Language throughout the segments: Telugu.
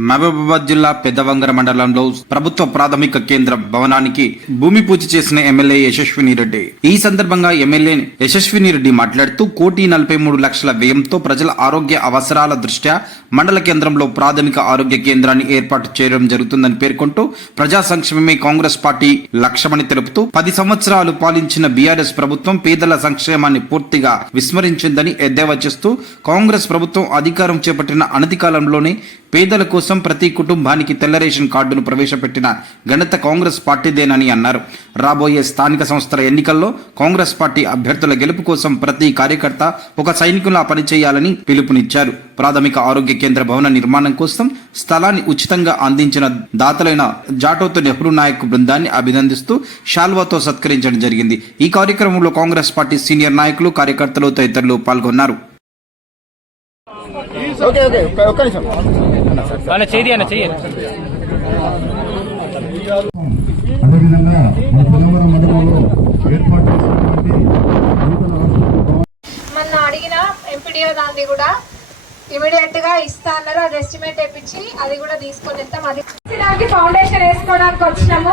మహబూబాబాద్ జిల్లా పెద్దవంగర మండలంలో ప్రభుత్వ ప్రాథమిక కేంద్రం భవనానికి భూమి పూజ చేసిన ఎమ్మెల్యే యశస్విని రెడ్డి. ఈ సందర్భంగా ఎమ్మెల్యే యశస్విని రెడ్డి మాట్లాడుతూ కోటి నలభై మూడు లక్షల వ్యయంతో ప్రజల ఆరోగ్య అవసరాల దృష్ట్యా మండల కేంద్రంలో ప్రాథమిక ఆరోగ్య కేంద్రాన్ని ఏర్పాటు చేయడం జరుగుతుందని పేర్కొంటూ ప్రజా సంక్షేమమే కాంగ్రెస్ పార్టీ లక్ష్యమని తెలుపుతూ పది సంవత్సరాలు పాలించిన బీఆర్ఎస్ ప్రభుత్వం పేదల సంక్షేమాన్ని పూర్తిగా విస్మరించిందని ఎద్దేవా చేస్తూ కాంగ్రెస్ ప్రభుత్వం అధికారం చేపట్టిన అనతి కాలంలోనే పేదల కోసం ప్రతి కుటుంబానికి తెల్ల రేషన్ కార్డును ప్రవేశపెట్టిన ఘనత కాంగ్రెస్ పార్టీదేనని అన్నారు. రాబోయే స్థానిక సంస్థల ఎన్నికల్లో కాంగ్రెస్ పార్టీ అభ్యర్థుల గెలుపు కోసం ప్రతి కార్యకర్త ఒక సైనికులా పనిచేయాలని పిలుపునిచ్చారు. ప్రాథమిక ఆరోగ్య కేంద్ర భవన నిర్మాణం కోసం స్థలాన్ని ఉచితంగా అందించిన దాతలైన జాటోతు నెహ్రూ నాయక్ బృందాన్ని అభినందిస్తూ షాల్వాతో సత్కరించడం జరిగింది. ఈ కార్యక్రమంలో కాంగ్రెస్ పార్టీ సీనియర్ నాయకులు కార్యకర్తలు తదితరులు పాల్గొన్నారు. అన్న చేయి అన్న చెయ్యి అదేవిధంగా మన పిల్లవరం మండలంలో ఏర్పాటు చేసినటువంటి నూతన హాస్పిటల్ మొన్న అడిగిన ఎంపీడీఓ దాన్ని కూడా ఇమీడియట్గా ఇస్తా అన్నారు. అది ఎస్టిమేట్ తెప్పించి అది కూడా తీసుకొని వెళ్తాం. అది దానికి ఫౌండేషన్ వేసుకోవడానికి వచ్చినాము.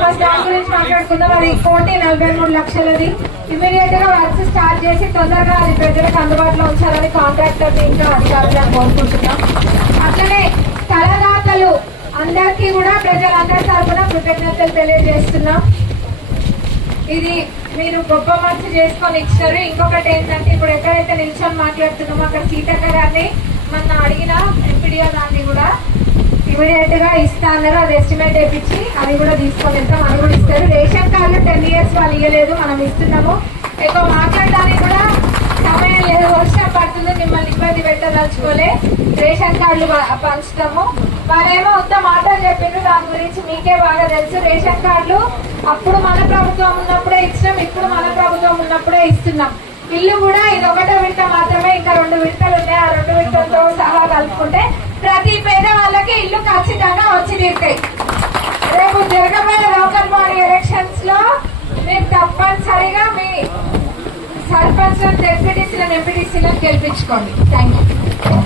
ఫస్ట్ దాని గురించి మాట్లాడుకుందాం. అది కోటి నలభై మూడు లక్షలది. ఇమీడియట్గా వర్క్స్ స్టార్ట్ చేసి తొందరగా అది ప్రజలకు అందుబాటులో ఉంచాలని కాంట్రాక్టర్ ఇంకా అధికారులను అందరికీ కూడా ప్రజలందరి తరఫున కృతజ్ఞతలు తెలియజేస్తున్నాం. ఇది మీరు గొప్ప మనసు చేసుకొని ఇచ్చారు. ఇంకొకటి ఏంటంటే ఇప్పుడు ఎక్కడైతే నిల్చొని మాట్లాడుతున్నామో అక్కడ సీతక్క గారిని మొన్న అడిగిన ఎంపీడీఓ దాన్ని కూడా ఇమీడియట్గా ఇస్తా అన్నారు అది ఎస్టిమేట్ వేయించి అది కూడా తీసుకొని వెళ్తాం. అది కూడా ఇస్తారు. రేషన్ కార్డు టెన్ ఇయర్స్ వాళ్ళు ఇవ్వలేదు మనం ఇస్తున్నాము. ఎక్కువ మాట్లాడడానికి కూడా సమయం లేదు. వర్షం పడుతుంది. మిమ్మల్ని ఇబ్బంది పెట్టదలుచుకోలే. రేషన్ కార్డులు పంచుతాము. వారేమో అంత మాటలు చెప్పిండ్రు. దాని గురించి మీకే బాగా తెలుసు. రేషన్ కార్డులు అప్పుడు మన ప్రభుత్వం ఉన్నప్పుడే ఇచ్చినాం ఇప్పుడు మన ప్రభుత్వం ఉన్నప్పుడే ఇస్తున్నాం. ఇల్లు కూడా ఇది ఒకటో విడత మాత్రమే ఇంకా రెండు విడతలు ఉన్నాయి. ఆ రెండు విడతలతో సహా కలుపుకుంటే ప్రతి పేద వాళ్ళకి ఇల్లు ఖచ్చితంగా వచ్చి తీరుతాయి. రేపు జరగబోయే లోకల్ బాడీ ఎలక్షన్స్లో మీరు తప్పనిసరిగా మీ సర్పంచ్ డెప్యూటీసీలను ఎంపీటీసీలను గెలిపించుకోండి. Thank you